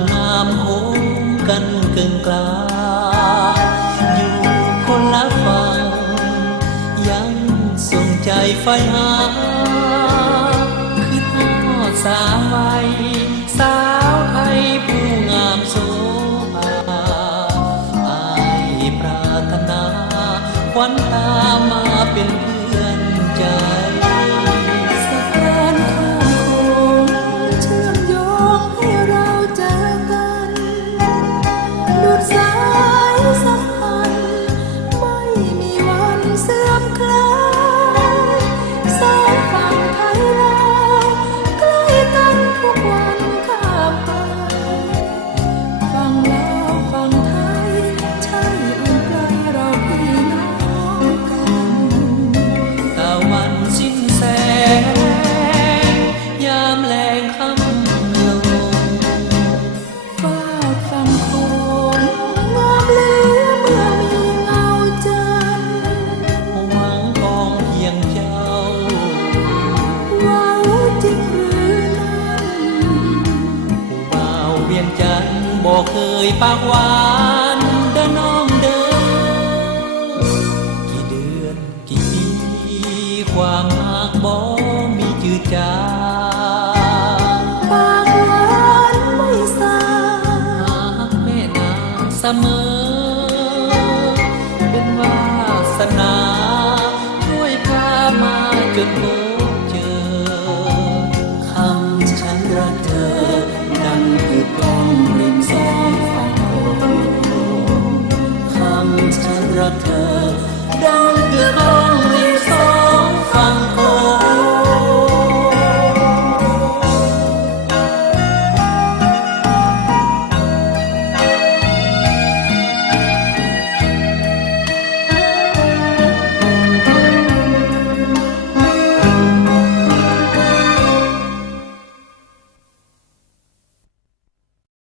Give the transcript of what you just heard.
ำน้ำโขงกันเกินกลางอยู่คนละฝั่งยังส่งใจไฟหาคือทอดสามวัยสาวไทยผู้งามโสภาอายปรารถนาควันตามาเป็นเพื่อนใจสะพานข้ามโขงเชื่อมโยงให้เราเจอกันดุจสายสัมพันธ์ไม่มีวันเสื่อมคลายสองฝั่งไทยลาวใกล้กันทุกวันข้ามไปฝั่งลาวฝั่งไทยใช่อื่นไกลเราพี่น้องกันตะวันสิ้นแสงยามแลงค่ำลงฝากฝั่งโขงงามเหลือเมื่อมีเงาจันทร์หวังกองเพียงเจ้าหวังจริงหรือนั้นผู้บ่าวเวียงจันทน์บอกเคยปากหวานเด้อน้องเด้อกี่เดือนกี่ปีความหักบ่มีจืดจางปากหวานไม่สาหักแม่นางเสมอเป็นวาสนาช่วยพามาจนเบอ